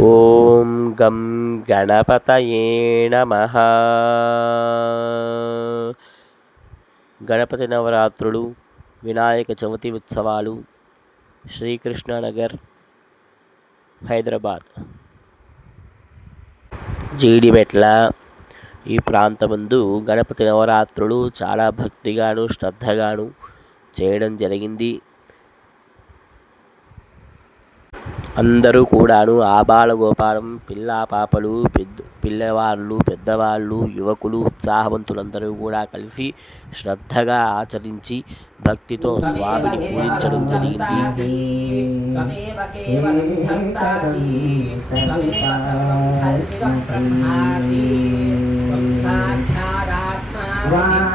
ఓం గం గణపతయే నమ. గణపతి నవరాత్రులు వినాయక చవితి ఉత్సవాలు శ్రీకృష్ణనగర్ హైదరాబాద్. జీడిమెట్ల ఈ ప్రాంతమందు గణపతి నవరాత్రులు చాలా భక్తిగాను శ్రద్ధగాను చేయడం జరిగింది. అందరూ కూడాను ఆబాల గోపాలం పిల్ల పాపలు పెద్ద పిల్లవాళ్ళు పెద్దవాళ్ళు యువకులు ఉత్సాహవంతులందరూ కూడా కలిసి శ్రద్ధగా ఆచరించి భక్తితో స్వామిని పూజించడం జరిగింది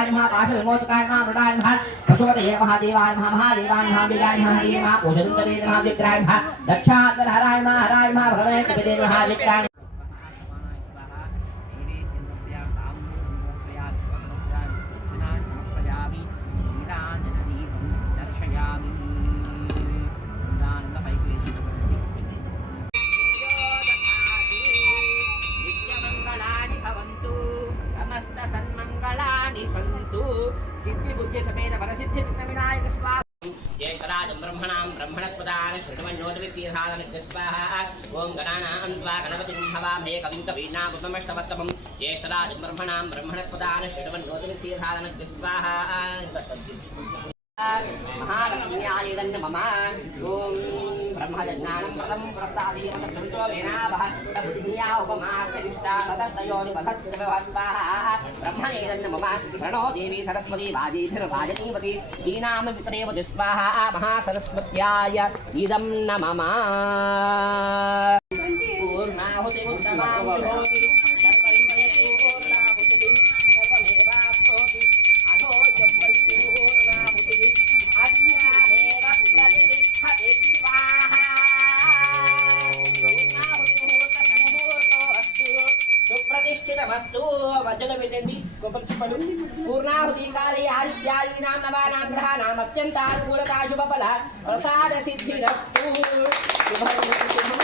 महापाशविमोचकाय महा मृडाय महा पशुपतये महादेवाय महा महादेवाय महा विजयाय महा हरिये महा पूजन्तरे महा विक्राय महा दक्षात्तर हराय महा हराय महा भगवते कपिते महा विक्राय సన్మంగళాని సంతు సిద్ధి బుద్ధి సమేత పరసిద్ధి విఘ్న వినాయక స్వామి జయశరాజం బ్రహ్మణాం బ్రహ్మణస్పదాన శృణమన్నోదవి స్వాహ ఓం గణానాం స్వా గణపతి హవామహే కవిం కవీనామష్టమత్తమం జ్యేష్ఠరాజం బ్రహ్మణాం బ్రహ్మణస్పదాన శృణమన్నోదవి శ్రీధారణ స్వాహ మహాలక్ష్మ్యాయుధన్య మమ ఓం బ్రహ్మజ్ఞానం పదం ప్రస్తాదీయత సంతో వేనాభ బుద్ధియా ఉపమాశ్రిష్టా తతస్తయోని వధస్వాహ బ్రహ్మణేదన్య మమ ప్రణో దేవి సరస్వతి వాజీభిర్వాజనీవతి దీనామ వితరేవ స్వాహ సుప్రతిష్ఠితమస్తు మధ్యలో పెట్టండి కొబ్బరి చిప్పలు పూర్ణాహుతి కాలే ఆదిత్యాదీనాం నవానాం గ్రహాణాం అత్యంతానుకూలతా శుభఫల ప్రసాద సిద్ధిరస్తు శుభం శుభం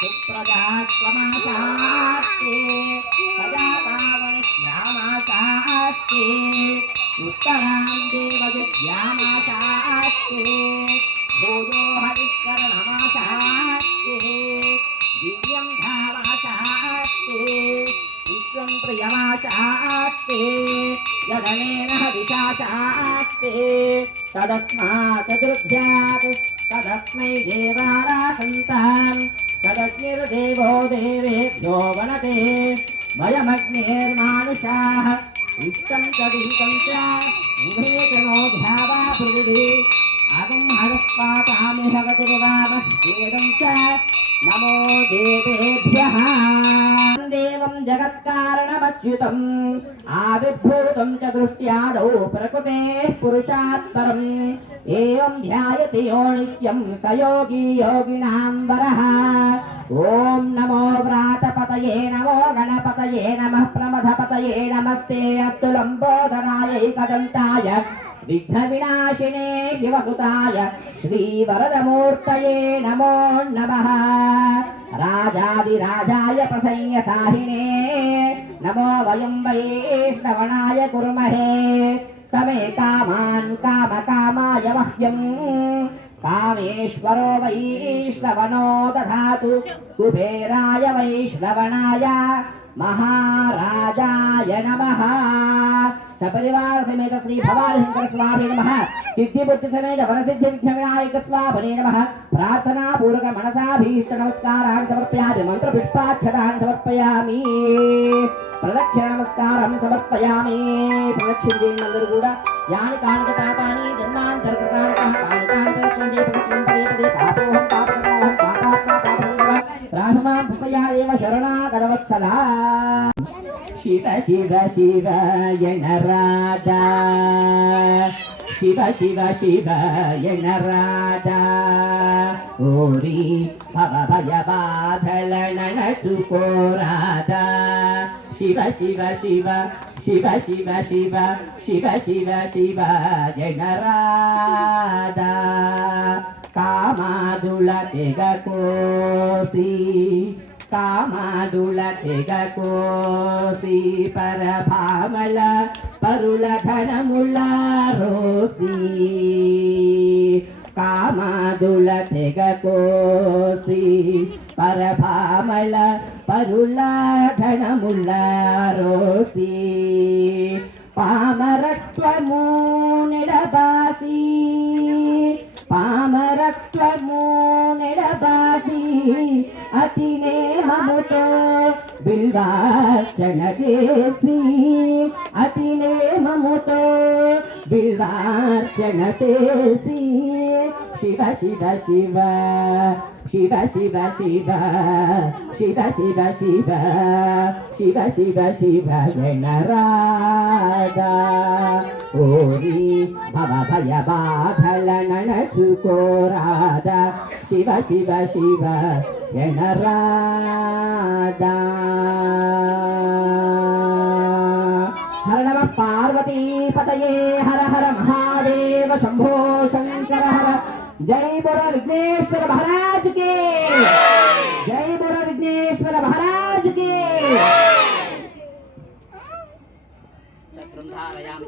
कर्म यदस्वमेधसमृद्धैः ॐ आशास्तेयं यजमानोऽसौ आयुराशास्ते सुप्रजात्वमाशास्ते प्रजापावनश्यामाशास्ते उत्तरां देवविद्यामाशास्ते भूयो हरिष्करणमाशास्ते दिव्यं धावाशास्ते विश्वं प्रियमाशास्ते यदनेन हविषाशास्ते तदस्मात् दृभ्यात् तदस्मै देवारासन्ताम् तदग्निर्देवो देवेभ्यो वनते वयमग्निर्मानुषाः इष्टं तदिहितं च उभे च नो ध्यावा पृथिवी अगं हरस्पातामि भगतिर्वामह्येदं च नमो देवेभ्यः। దేవం జగత్కారణమచ్యుతం. ఆవిర్భూతం చ దృష్ట్యాదౌ ప్రకృతే పురుషాత్తరం. ఏం ధ్యాయతి యో నిత్యం స యోగి యోగినాం వరః. ఓం నమో వ్రాతపతయే నమో గణపతయే నమః. ప్రమథపతయే నమస్తే అత్తులంబోధనాయైకదంతాయ. విఘ్న వినాశినే శివసుతాయ శ్రీవరదమూర్తయే నమో నమః. राजाधिराजाय प्रसंयसाहिणे नमो वयं वैष्णवणाय कुर्महे। समे कामान् कामकामाय मह्यम् कामेश्वरो वैष्णवनो दधातु कुबेराय वैष्णवणाय महाराजाय नमः। సపరివార సమేత శ్రీ భవాని స్వామి నమ. సిద్ధి సమేత వరసిద్ధి విఘ్న వినాయక స్వామి నమ ప్రార్థనా పూర్వక మనసాభీష్ట నమస్కారాన్ని సమర్పయామి మంత్ర పుష్పాక్షరాన్ని సమర్పయామి ప్రదక్షిణ నమస్కారం సమర్పయామి ప్రదక్షిణ చేయండి అందరూ కూడా యాని కానిక పాపాని జన్మాంతర్కృతాని కాని కాని ప్రదక్షిణ శరణాగరవత్సలా శివ శివ శివ ఎణరాజా శివ శివ శివ ఎణరాజా ఓరి భవ భయ బాధల నచుకోరాదా శివ శివ శివ శివ శివ శివ శివ శివ శివ జనరాదా కామాదుల తెగ కోసి కామాదుల తెగ కోసి పరభామల పరుల ధనముల రోసి కామాదుల తెగ కోసి పరభామల పరుల ధనముల రోసి పామరత్వము నిడబాసి పామరత్వము నిడబాసి అతి నేమముతో బిల్వార్చన చేసి అతి నేమముతో బిల్వార్చన చేసి శివ శివ శివ. శివ శివ శివ. శివ శివ శివ. శివ శివ శివ గణరాజా ఓరి భవ భయ బాధల నచుకోరాదా శివ శివ శివ గణరాజా హర నమ పార్వతీ పతయే. హర హర మహాదేవ శంభో శంకర హర जय बोलो विघ्नेश्वर महाराज के। जय बोलो विघ्नेश्वर महाराज के। चक्रम धारयाम